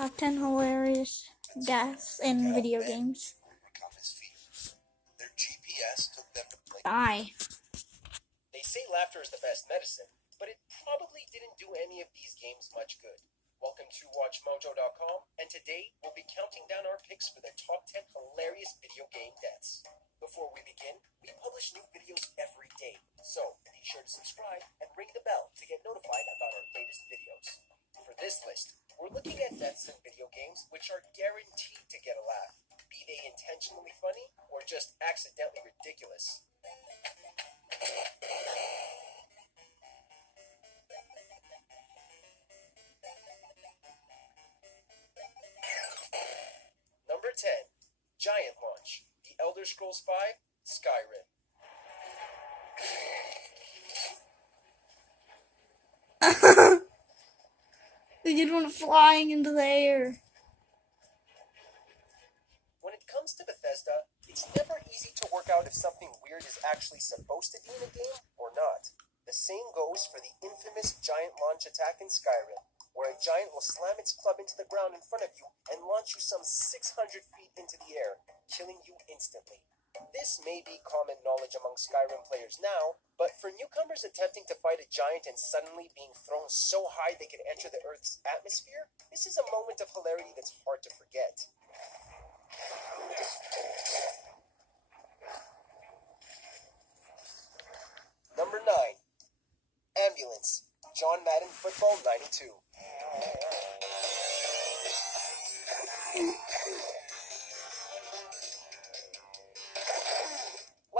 Top 10 hilarious deaths in video games. Their GPS took them to play. Die. They say laughter is the best medicine, but it probably didn't do any of these games much good. Welcome to WatchMojo.com, and today we'll be counting down our picks for the top 10 hilarious video game deaths. Before we begin, we publish new videos every day, so be sure to subscribe and ring the bell to get notified about our latest videos. For this list, we're looking at deaths in video games which are guaranteed to get a laugh, be they intentionally funny or just accidentally ridiculous. Number 10. Giant Launch, The Elder Scrolls V, Skyrim. They did one flying into the air. When it comes to Bethesda, it's never easy to work out if something weird is actually supposed to be in a game or not. The same goes for the infamous giant launch attack in Skyrim, where a giant will slam its club into the ground in front of you and launch you some 600 feet into the air, killing you instantly. This may be common knowledge among Skyrim players now, but for newcomers attempting to fight a giant and suddenly being thrown so high they can enter the Earth's atmosphere, this is a moment of hilarity that's hard to forget. Number 9. Ambulance, John Madden Football 92.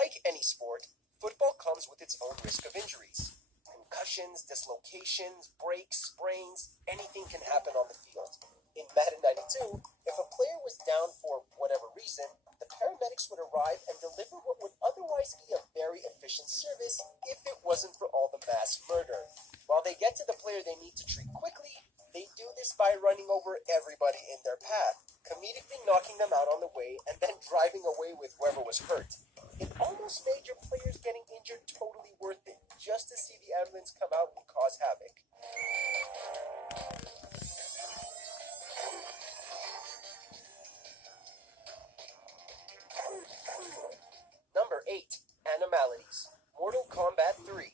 Like any sport, football comes with its own risk of injuries. Concussions, dislocations, breaks, sprains, anything can happen on the field. In Madden 92, if a player was down for whatever reason, the paramedics would arrive and deliver what would otherwise be a very efficient service if it wasn't for all the mass murder. While they get to the player they need to treat quickly, they do this by running over everybody in their path, comedically knocking them out on the way and then driving away with whoever was hurt. It almost made your players getting injured totally worth it, just to see the ambulance come out and cause havoc. Number 8. Animalities, Mortal Kombat 3.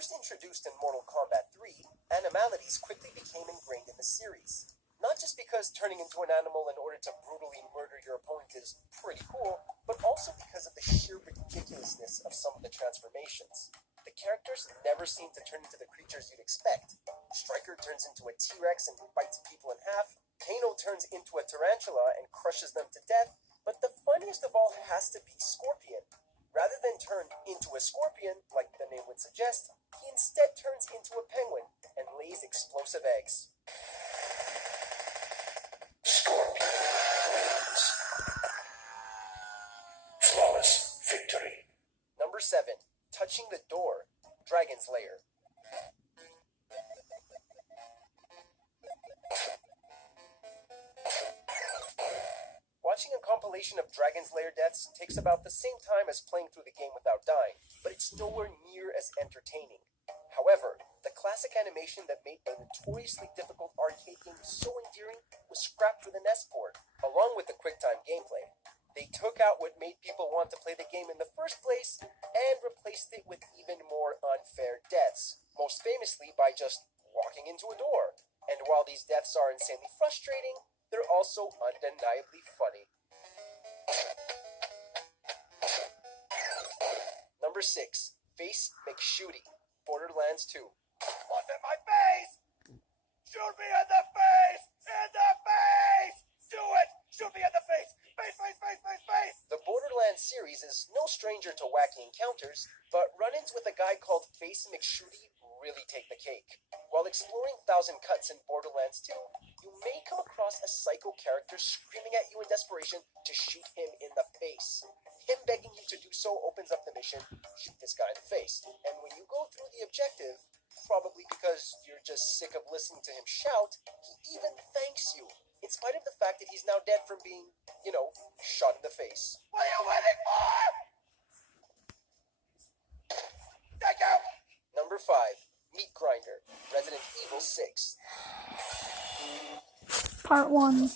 First introduced in Mortal Kombat 3, animalities quickly became ingrained in the series. Not just because turning into an animal in order to brutally murder your opponent is pretty cool, but also because of the sheer ridiculousness of some of the transformations. The characters never seem to turn into the creatures you'd expect. Stryker turns into a T-Rex and bites people in half, Kano turns into a tarantula and crushes them to death, but the funniest of all has to be Scorpion. Rather than turn into a scorpion, like the name would suggest, he instead turns into a penguin and lays explosive eggs. Scorpion wins. Flawless victory. Number 7. Touching the Door, Dragon's Lair. Watching a compilation of Dragon's Lair deaths takes about the same time as playing through the game without dying, but it's nowhere near as entertaining. However, the classic animation that made the notoriously difficult arcade game so endearing was scrapped for the NES port, along with the QuickTime gameplay. They took out what made people want to play the game in the first place and replaced it with even more unfair deaths, most famously by just walking into a door. And while these deaths are insanely frustrating, they're also undeniably funny. Number 6. Face McShooty, Borderlands 2. What's in my face? Shoot me in the face! In the face! Do it! Shoot me in the face! Face, face, face, face, face! The Borderlands series is no stranger to wacky encounters, but run-ins with a guy called Face McShooty really take the cake. While exploring Thousand Cuts in Borderlands 2, you may come across a psycho character screaming at you in desperation to shoot him in the face. Him begging you to do so opens up the mission, shoot this guy in the face. And when you go through the objective, probably because you're just sick of listening to him shout, he even thanks you, in spite of the fact that he's now dead from being, shot in the face. What are you waiting for? 5, Meat Grinder, Resident Evil 6. Part 1.